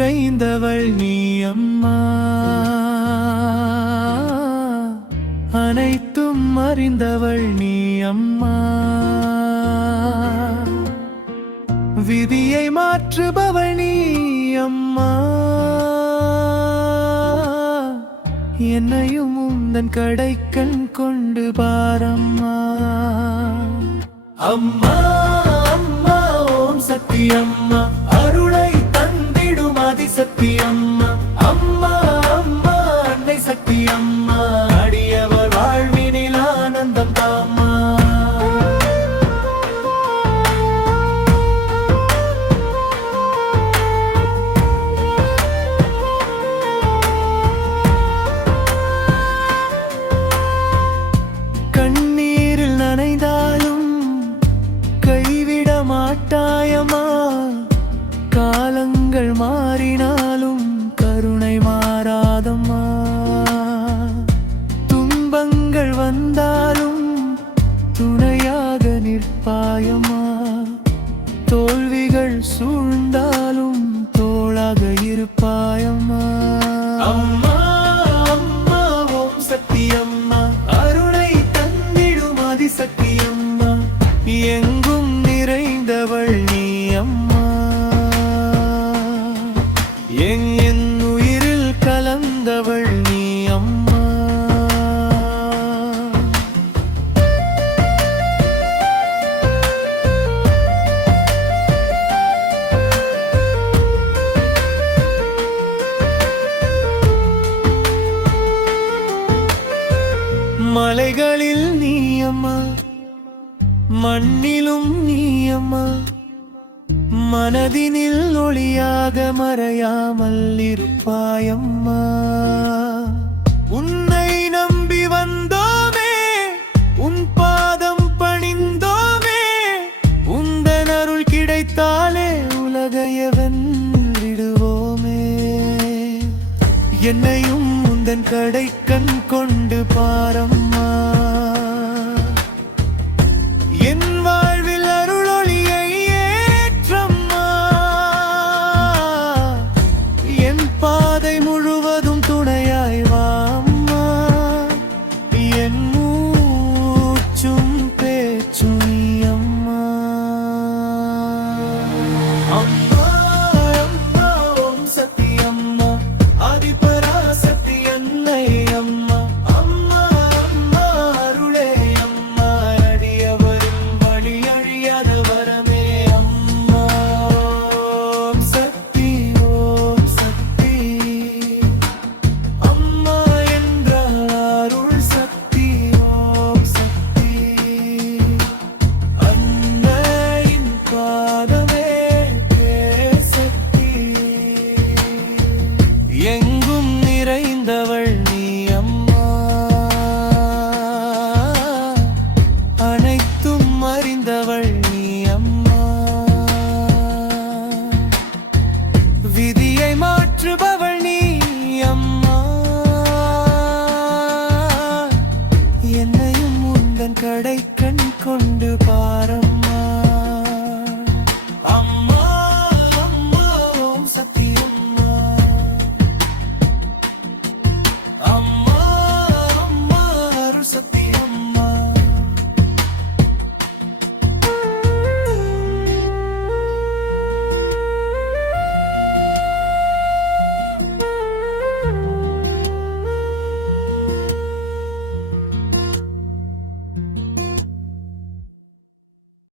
நிறைந்தவள் நீ அம்மா, அனைத்தும் அறிந்தவள் நீ அம்மா, விதியை மாற்றுபவள் நீ அம்மா, என்னையும் உந்தன் கடைக்கண் கொண்டு பாரம்மா. அம்மா அம்மா ஓம் சக்தி அம்மா, அருளை தந்திடும் ஆதிசக்தி அம்மா. அம்மா அம்மா அன்னை சக்தி அம்மா, அடியவர் வாழ்வினில் ஆனந்தம் தாம்மா. கண்ணீரில் நனைந்தாலும் கைவிட மாட்டாயம்மா, காலங்கள் மாறினாலும் கருணை மாறாதம்மா. துன்பங்கள் வந்தாலும் துணையாக நிற்பாயம்மா, தோல்விகள் சூழ்ந்தாலும் தோளாக இருப்பாயம்மா. அம்மா அம்மா ஓம் சக்தி அம்மா, அருளை தந்திடும் ஆதிசக்தி அம்மா, எங்கும் நிறைந்தவள் நீ அம்மா, என் உயிரில் கலந்தவள் நீ அம்மா. மலைகளில் நீ அம்மா, மண்ணிலும் நீ அம்மா, மனதினில் ஒளியாக மறையாமல் இருப்பாயம்மா. உன்னை நம்பி வந்தோமே, உன் பாதம் பணிந்தோமே, உந்தன் அருள் கிடைத்தாலே உலகைய வென்றிடுவோமே. என்னையும் உந்தன் கடைக்கண் கொண்டு பாரம்மா, என் வாழ்வில் அருளொளியை ஏற்றம்மா, என் பாதை முழுவதும் துணையாய் வா அம்மா, என் மூச்சும் பேச்சும் நீ அம்மா. அம்மா அம்மா ஓம் சக்தி அம்மா, ஆதிபராசக்தி அன்னை அம்மா. அம்மா அம்மா அருளே அம்மா, அடியவரின் வழி அழியாத வரமே அம்மா. ஓம் சக்தி அம்மா என்றால் அருள் சக்தி. ஓம் சக்தி அன்னையின் பாதமே பேர் சக்தி, எங்கும் நிறைந்தவள் நீ அம்மா, அனைத்தும் அறிந்தவள் நீ அம்மா, விதியை மாற்றுபவள் நீ அம்மா, என்னையும் உந்தன் கடைக்கண் கொண்டு பாரம்.